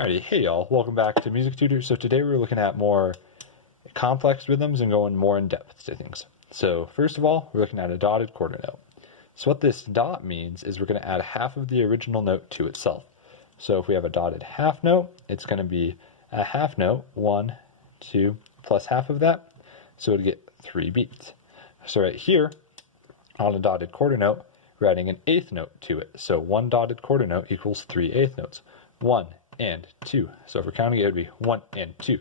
Alrighty, hey y'all, welcome back to Music Tutor. So today we're looking at more complex rhythms and going more in depth to things. So first of all, we're looking at a dotted quarter note. So what this dot means is we're going to add half of the original note to itself. So if we have a dotted half note, it's going to be a half note, 1, 2, plus half of that. So it'd get 3 beats. So right here, on a dotted quarter note, we're adding an eighth note to it. So 1 dotted quarter note equals 3 eighth notes. 1 and 2. So if we're counting it, would be 1 and 2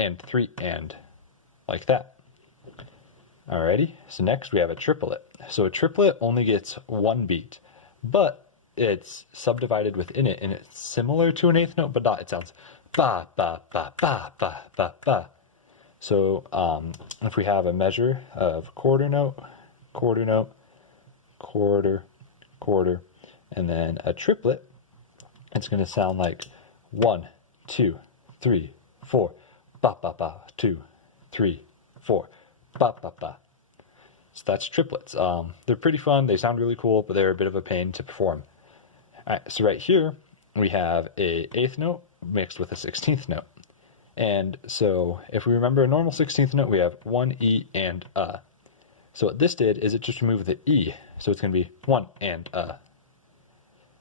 and 3 and like that. Alrighty, so next we have a triplet. So a triplet only gets 1 beat, but it's subdivided within it, and it's similar to an eighth note, but not. It sounds ba ba ba ba ba ba ba. So if we have a measure of quarter note, quarter, quarter, and then a triplet, it's going to sound like 1, 2, 3, 4, ba ba ba, 2, 3, 4, ba ba ba. So that's triplets. They're pretty fun. They sound really cool, but they're a bit of a pain to perform. All right, so right here we have a eighth note mixed with a 16th note. And so if we remember a normal 16th note, we have 1 E and a. So what this did is it just removed the E. So it's going to be 1 and a.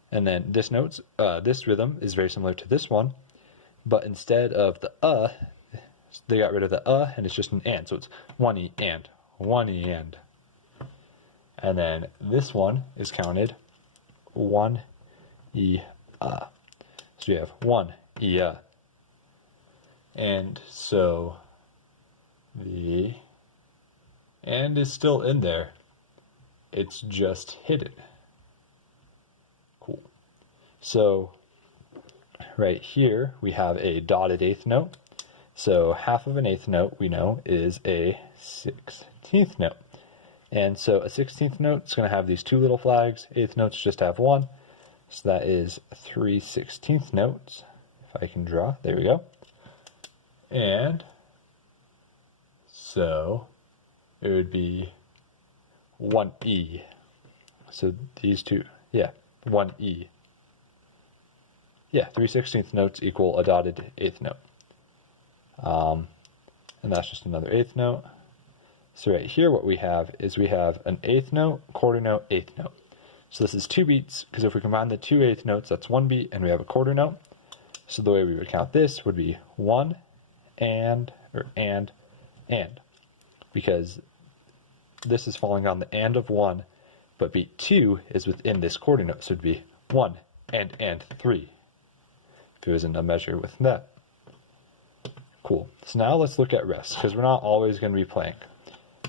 And then this this rhythm is very similar to this one, but instead of the they got rid of the and it's just an and. So it's 1 E and, 1 E and. And then this one is counted 1 E a. So we have 1 E a. And so the and is still in there. It's just hidden. Cool. So right here we have a dotted eighth note. So half of an eighth note we know is a 16th note. And so a 16th note is going to have these 2 little flags. Eighth notes just have 1. So that is 3 16th notes. If I can draw, there we go. And so it would be 1 E. So these two, yeah, 1 E. Yeah, 3 16th notes equal a dotted eighth note. And that's just another eighth note. So right here what we have is we have an eighth note, quarter note, eighth note. So this is 2 beats, because if we combine the 2 eighth notes, that's 1 beat, and we have a quarter note. So the way we would count this would be 1 and, because this is falling on the and of 1, but beat 2 is within this quarter note, so it'd be 1 and 3, if it was in a measure with that. Cool. So now let's look at rest, because we're not always going to be playing.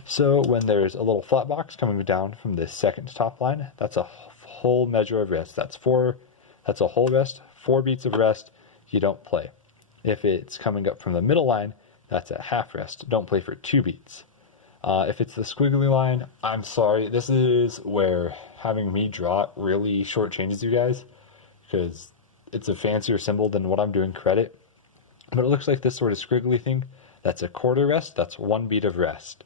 So when there's a little flat box coming down from this second top line, that's a whole measure of rest. That's a whole rest, 4 beats of rest, you don't play. If it's coming up from the middle line, that's a half rest. Don't play for 2 beats. If it's the squiggly line, I'm sorry. This is where having me draw it really shortchanges you guys, because it's a fancier symbol than what I'm doing credit. But it looks like this sort of squiggly thing. That's a quarter rest. That's 1 beat of rest.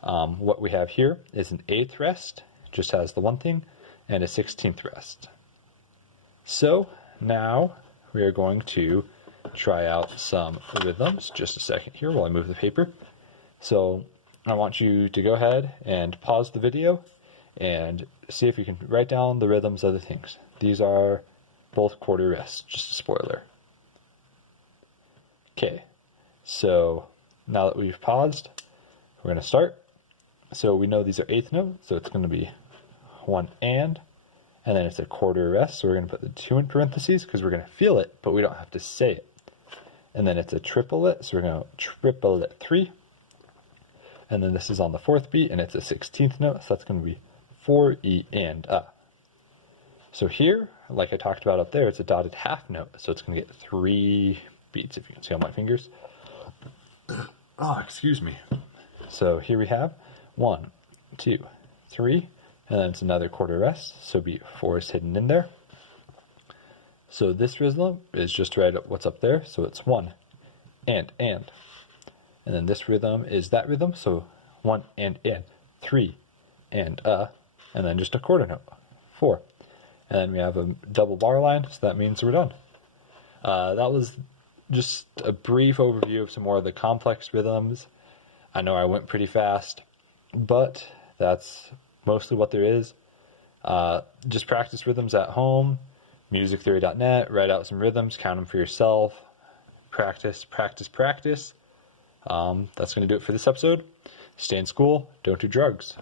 What we have here is an 8th rest. Just has the 1 thing, and a 16th rest. So now we are going to try out some rhythms. Just a second here while I move the paper. So I want you to go ahead and pause the video and see if you can write down the rhythms of the things. These are both quarter rests, just a spoiler. Okay, so now that we've paused, we're going to start. So we know these are eighth notes, so it's going to be 1 and then it's a quarter rest, so we're going to put the 2 in parentheses because we're going to feel it, but we don't have to say it. And then it's a triplet, so we're going to triplet 3. And then this is on the 4th beat, and it's a 16th note, so that's going to be 4 E and a. So here, like I talked about up there, it's a dotted half note, so it's going to get 3 beats, if you can see on my fingers. Oh, excuse me. So here we have 1, 2, 3, and then it's another quarter rest, so beat 4 is hidden in there. So this rhythm is just right up what's up there, so it's 1 and. And then this rhythm is that rhythm, so 1 and 3 and then just a quarter note, 4. And then we have a double bar line, so that means we're done. That was just a brief overview of some more of the complex rhythms. I know I went pretty fast, but that's mostly what there is. Just practice rhythms at home, musictheory.net, write out some rhythms, count them for yourself, practice, practice, practice. That's going to do it for this episode. Stay in school, don't do drugs.